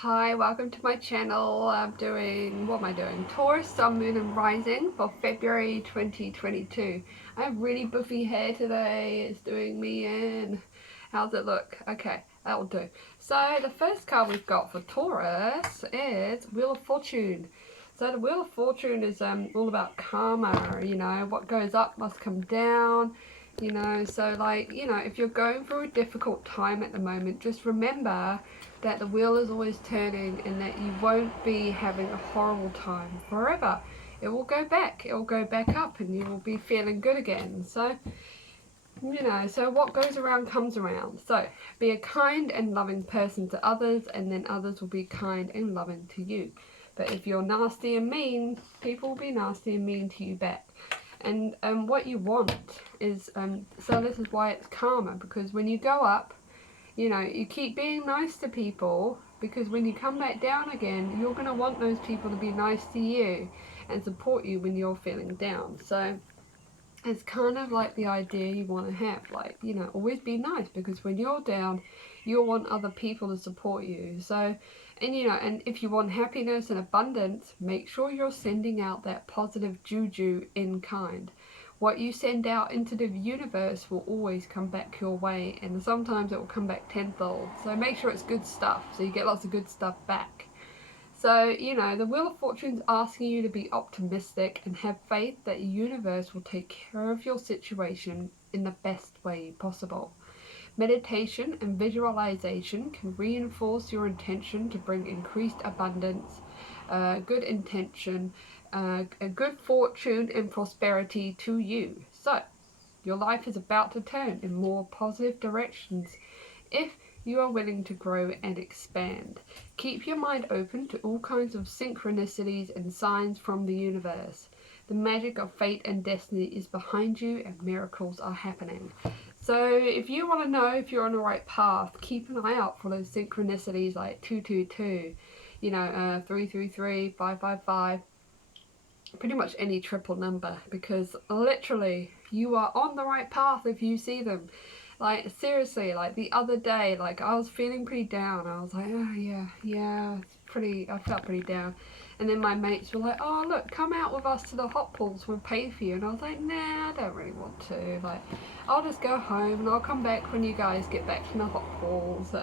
Hi, welcome to my channel. What am I doing? Taurus, Sun, Moon and Rising for February 2022. I have really buffy hair today. It's doing me in. How's it look? Okay, that'll do. So the first card we've got for Taurus is Wheel of Fortune. So the Wheel of Fortune is all about karma, what goes up must come down. So if you're going through a difficult time at the moment, just remember that the wheel is always turning and that you won't be having a horrible time forever. It will go back up and you will be feeling good again. So what goes around comes around. So be a kind and loving person to others, and then others will be kind and loving to you. But if you're nasty and mean, people will be nasty and mean to you back. And what you want is, so this is why it's karma, because when you go up, you keep being nice to people, because when you come back down again, you're going to want those people to be nice to you and support you when you're feeling down. So it's kind of like the idea you want to have, always be nice, because when you're down, you'll want other people to support you. So, and if you want happiness and abundance, make sure you're sending out that positive juju in kind. What you send out into the universe will always come back your way, and sometimes it will come back tenfold. So make sure it's good stuff, so you get lots of good stuff back. So, the Wheel of Fortune is asking you to be optimistic and have faith that the universe will take care of your situation in the best way possible. Meditation and visualization can reinforce your intention to bring increased abundance, good intention, a good fortune and prosperity to you. So, your life is about to turn in more positive directions if you are willing to grow and expand. Keep your mind open to all kinds of synchronicities and signs from the universe. The magic of fate and destiny is behind you, and miracles are happening. So if you want to know if you're on the right path, keep an eye out for those synchronicities like 222, 333, 555, pretty much any triple number, because literally you are on the right path if you see them. Like, seriously, like the other day, like I was feeling pretty down. I was like, oh yeah, I felt pretty down. And then my mates were like, oh look, come out with us to the hot pools, we'll pay for you. And I was like, nah, I don't really want to. Like, I'll just go home and I'll come back when you guys get back from the hot pools.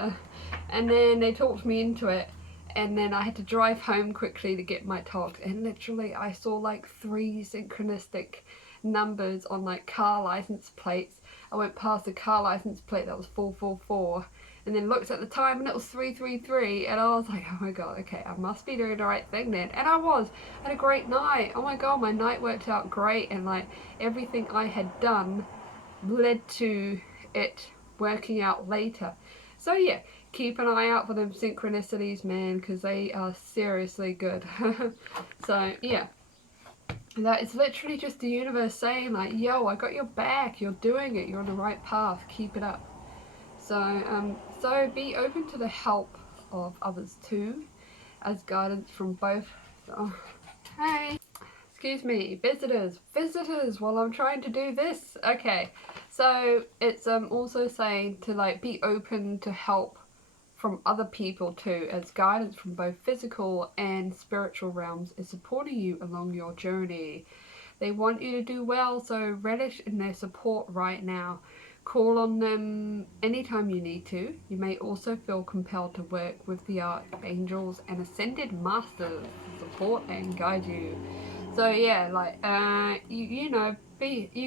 And then they talked me into it. And then I had to drive home quickly to get my talks. And literally I saw like 3 synchronistic numbers on like car license plates. I went past a car license plate that was 444 and then looked at the time and it was 333, and I was like, oh my god, okay, I must be doing the right thing then. And I had a great night. Oh my god, my night worked out great, and like everything I had done led to it working out later. So yeah, keep an eye out for them synchronicities, man, because they are seriously good. So yeah, that is literally just the universe saying like, yo, I got your back, you're doing it, you're on the right path, keep it up. So be open to the help of others too, as guidance from both. Oh, hey, excuse me, visitors while I'm trying to do this. Okay, so it's also saying to like be open to help from other people too, as guidance from both physical and spiritual realms is supporting you along your journey. They want you to do well, so relish in their support right now. Call on them anytime you need to. You may also feel compelled to work with the archangels and ascended masters to support and guide you. So yeah, like you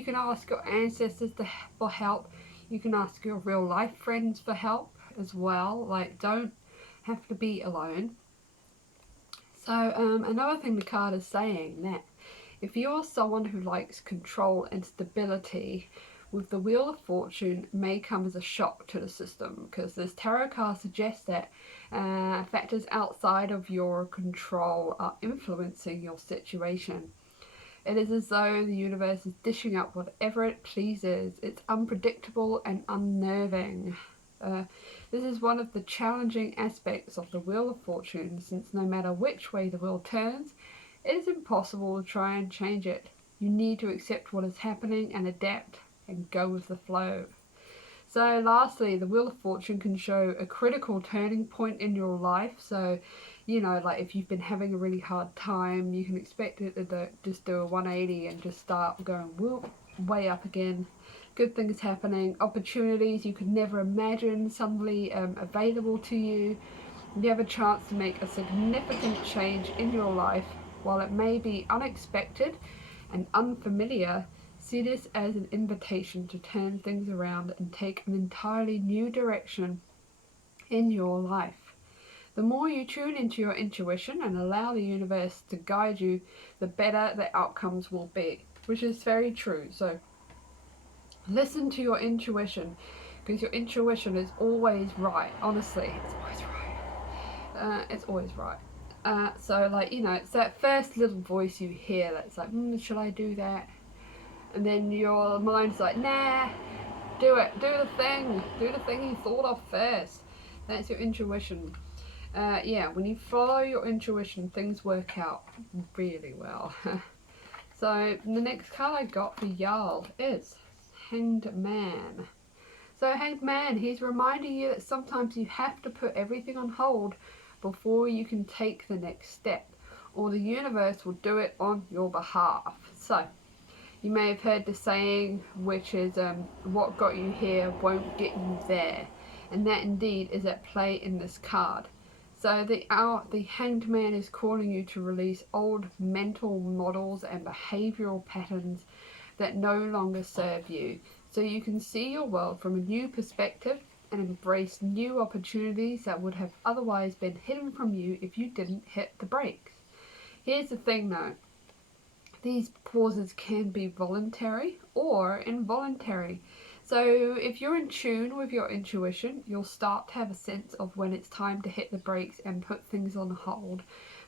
can ask your ancestors for help. You can ask your real life friends for help as well. Like, don't have to be alone. So another thing the card is saying, that if you're someone who likes control and stability, with the Wheel of Fortune may come as a shock to the system, because this tarot card suggests that factors outside of your control are influencing your situation. It is as though the universe is dishing out whatever it pleases. It's unpredictable and unnerving. This is one of the challenging aspects of the Wheel of Fortune, since no matter which way the wheel turns, it is impossible to try and change it. You need to accept what is happening and adapt and go with the flow. So lastly, the Wheel of Fortune can show a critical turning point in your life. So, you know, like if you've been having a really hard time, you can expect it to just do a 180 and just start going whoop, way up again. Good things happening, opportunities you could never imagine suddenly available to you. You have a chance to make a significant change in your life. While it may be unexpected and unfamiliar, see this as an invitation to turn things around and take an entirely new direction in your life. The more you tune into your intuition and allow the universe to guide you, the better the outcomes will be, which is very true. So listen to your intuition, because your intuition is always right. Honestly, it's always right. It's always right. So like, you know, it's that first little voice you hear that's like, should I do that? And then your mind's like, nah, do it, do the thing you thought of first. That's your intuition. Yeah, when you follow your intuition, things work out really well. So the next card I got for y'all is Hanged Man. So Hanged Man, he's reminding you that sometimes you have to put everything on hold before you can take the next step, or the universe will do it on your behalf. So you may have heard the saying, which is what got you here won't get you there, and that indeed is at play in this card. So the Hanged Man is calling you to release old mental models and behavioral patterns that no longer serve you, so you can see your world from a new perspective and embrace new opportunities that would have otherwise been hidden from you if you didn't hit the brakes. Here's the thing though, these pauses can be voluntary or involuntary. So if you're in tune with your intuition, you'll start to have a sense of when it's time to hit the brakes and put things on hold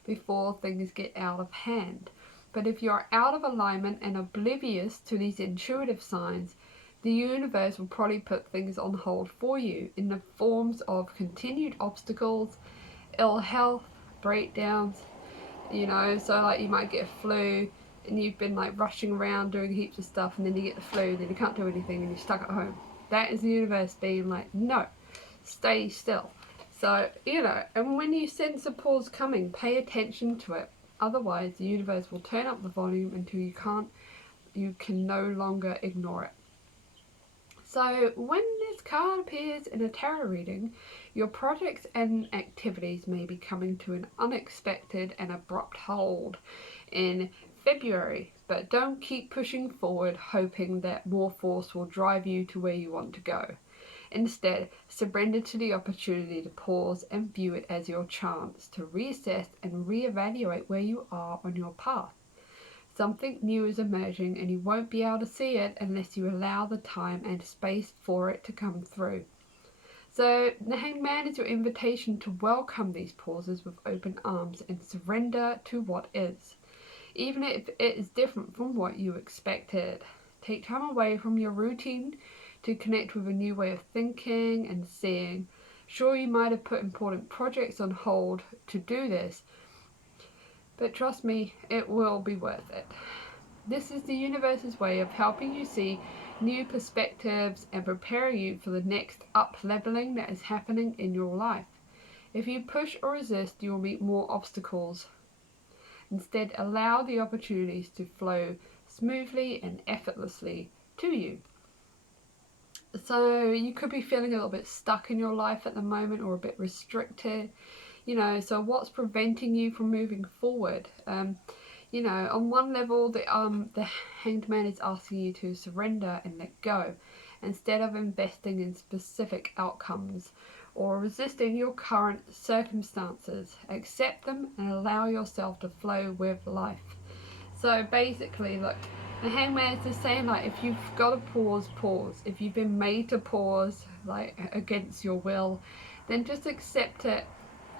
before things get out of hand. But if you're out of alignment and oblivious to these intuitive signs, the universe will probably put things on hold for you in the forms of continued obstacles, ill health, breakdowns, you know. So like you might get a flu and you've been like rushing around doing heaps of stuff, and then you get the flu, then you can't do anything and you're stuck at home. That is the universe being like, no, stay still. So, you know, and when you sense a pause coming, pay attention to it. Otherwise the universe will turn up the volume until you can no longer ignore it. So when this card appears in a tarot reading, your projects and activities may be coming to an unexpected and abrupt halt in February, but don't keep pushing forward hoping that more force will drive you to where you want to go. Instead, surrender to the opportunity to pause and view it as your chance to reassess and reevaluate where you are on your path. Something new is emerging and you won't be able to see it unless you allow the time and space for it to come through. So the Hanged Man is your invitation to welcome these pauses with open arms and surrender to what is, even if it is different from what you expected. Take time away from your routine to connect with a new way of thinking and seeing. Sure, you might have put important projects on hold to do this, but trust me, it will be worth it. This is the universe's way of helping you see new perspectives and preparing you for the next up-leveling that is happening in your life. If you push or resist, you will meet more obstacles. Instead, allow the opportunities to flow smoothly and effortlessly to you. So you could be feeling a little bit stuck in your life at the moment, or a bit restricted, you know. So what's preventing you from moving forward? You know, on one level, the Hanged Man is asking you to surrender and let go, instead of investing in specific outcomes or resisting your current circumstances. Accept them and allow yourself to flow with life. So basically, look, the Hangman is just saying, like, if you've got to pause, pause. If you've been made to pause, like, against your will, then just accept it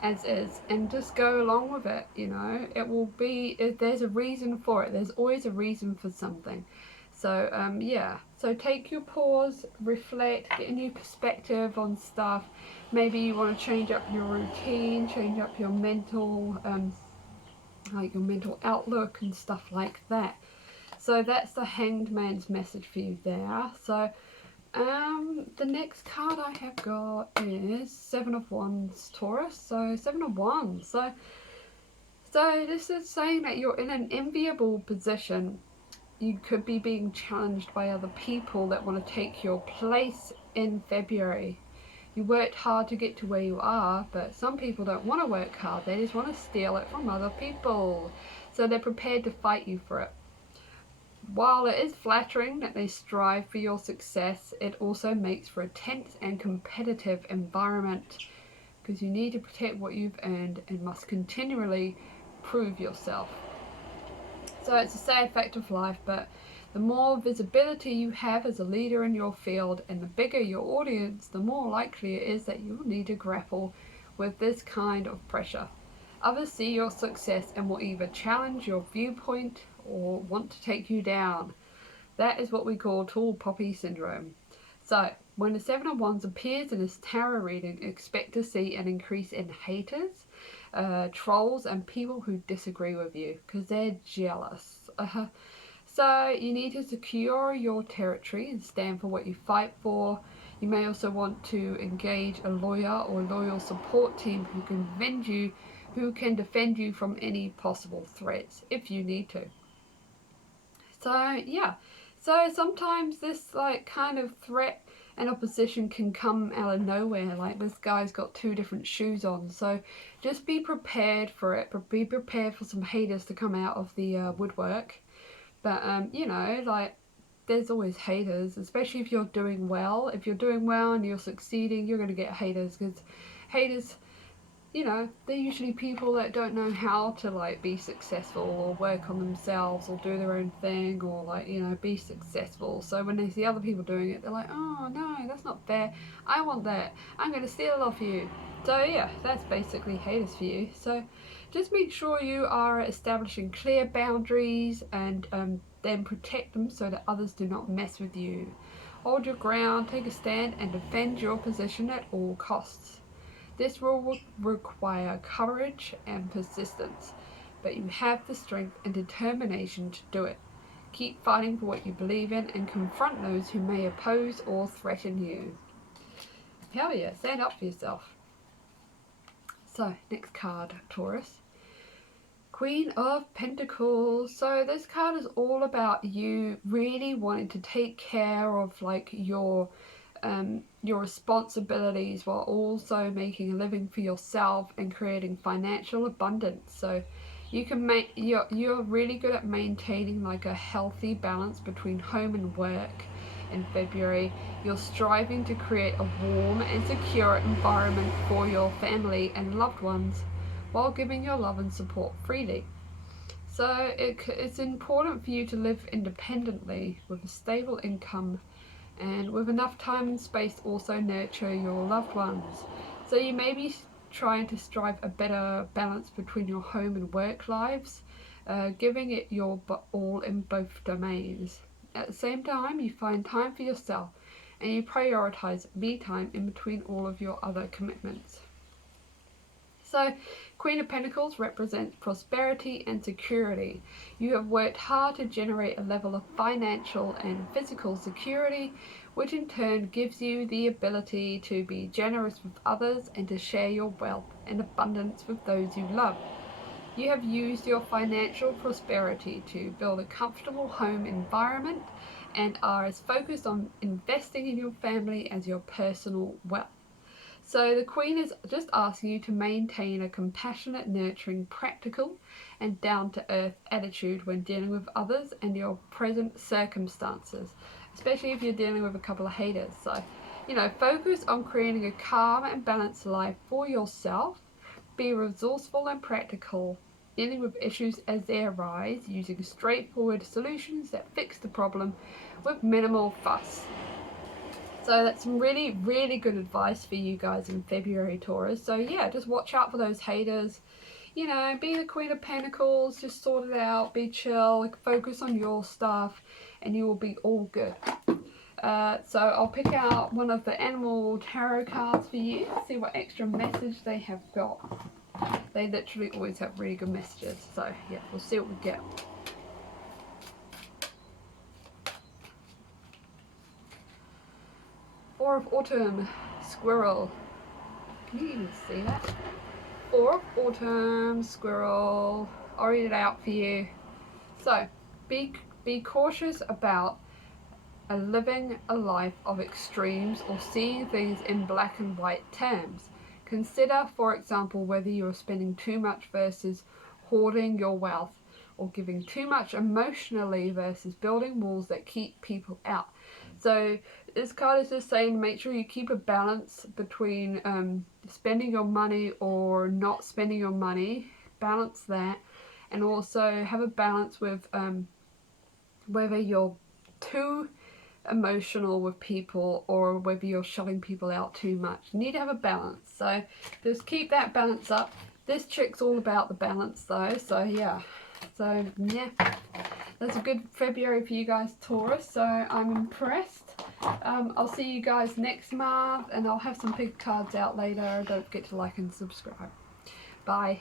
as is and just go along with it. You know, it will be, if there's a reason for it, there's always a reason for something. So yeah, so take your pause, reflect, get a new perspective on stuff. Maybe you want to change up your routine, change up your mental like your mental outlook and stuff like that. So that's the Hanged Man's message for you there. So The next card I have got is Seven of Wands, Taurus. So Seven of Wands. So this is saying that you're in an enviable position. You could be being challenged by other people that want to take your place in February. You worked hard to get to where you are, but some people don't want to work hard. They just want to steal it from other people. So they're prepared to fight you for it. While it is flattering that they strive for your success, it also makes for a tense and competitive environment because you need to protect what you've earned and must continually prove yourself. So it's a sad fact of life, but the more visibility you have as a leader in your field and the bigger your audience, the more likely it is that you'll need to grapple with this kind of pressure. Others see your success and will either challenge your viewpoint or want to take you down. That is what we call tall poppy syndrome. So, when the Seven of Wands appears in this tarot reading, expect to see an increase in haters, trolls, and people who disagree with you because they're jealous. So, you need to secure your territory and stand for what you fight for. You may also want to engage a lawyer or loyal support team who can defend you from any possible threats if you need to. So yeah, so sometimes this like kind of threat and opposition can come out of nowhere. Like this guy's got two different shoes on, so just be prepared for it. But be prepared for some haters to come out of the woodwork. But you know, like there's always haters, especially if you're doing well. If you're doing well and you're succeeding, you're going to get haters because haters, you know, they're usually people that don't know how to like be successful or work on themselves or do their own thing or like, you know, be successful. So when they see other people doing it, they're like, oh no, that's not fair. I want that. I'm going to steal it off you. So yeah, that's basically haters for you. So just make sure you are establishing clear boundaries and then protect them so that others do not mess with you. Hold your ground, take a stand, and defend your position at all costs. This will require courage and persistence, but you have the strength and determination to do it. Keep fighting for what you believe in and confront those who may oppose or threaten you. Hell yeah, stand up for yourself. So, next card, Taurus. Queen of Pentacles. So this card is all about you really wanting to take care of like your responsibilities while also making a living for yourself and creating financial abundance. So you can make you're really good at maintaining like a healthy balance between home and work. In February, you're striving to create a warm and secure environment for your family and loved ones while giving your love and support freely. So it's important for you to live independently with a stable income and with enough time and space to also nurture your loved ones. So you may be trying to strive a better balance between your home and work lives, giving it your all in both domains. At the same time, you find time for yourself and you prioritize me time in between all of your other commitments. So, Queen of Pentacles represents prosperity and security. You have worked hard to generate a level of financial and physical security, which in turn gives you the ability to be generous with others and to share your wealth and abundance with those you love. You have used your financial prosperity to build a comfortable home environment and are as focused on investing in your family as your personal wealth. So the Queen is just asking you to maintain a compassionate, nurturing, practical and down-to-earth attitude when dealing with others and your present circumstances, especially if you're dealing with a couple of haters. So, you know, focus on creating a calm and balanced life for yourself. Be resourceful and practical, dealing with issues as they arise, using straightforward solutions that fix the problem with minimal fuss. So that's some really, really good advice for you guys in February, Taurus. So yeah, just watch out for those haters. You know, be the Queen of Pentacles, just sort it out, be chill, like, focus on your stuff, and you will be all good. So I'll pick out one of the animal tarot cards for you, see what extra message they have got. They literally always have really good messages. So yeah, we'll see what we get. Autumn, squirrel. Can you even see that? 4 of Autumn, squirrel. I'll read it out for you. So, be cautious about living a life of extremes or seeing things in black and white terms. Consider, for example, whether you are spending too much versus hoarding your wealth, or giving too much emotionally versus building walls that keep people out. So this card is just saying make sure you keep a balance between spending your money or not spending your money. Balance that, and also have a balance with whether you're too emotional with people or whether you're shutting people out too much. You need to have a balance, so just keep that balance up. This trick's all about the balance though, so yeah, that's a good February for you guys, Taurus, so I'm impressed. I'll see you guys next month, and I'll have some big cards out later. Don't forget to like and subscribe. Bye.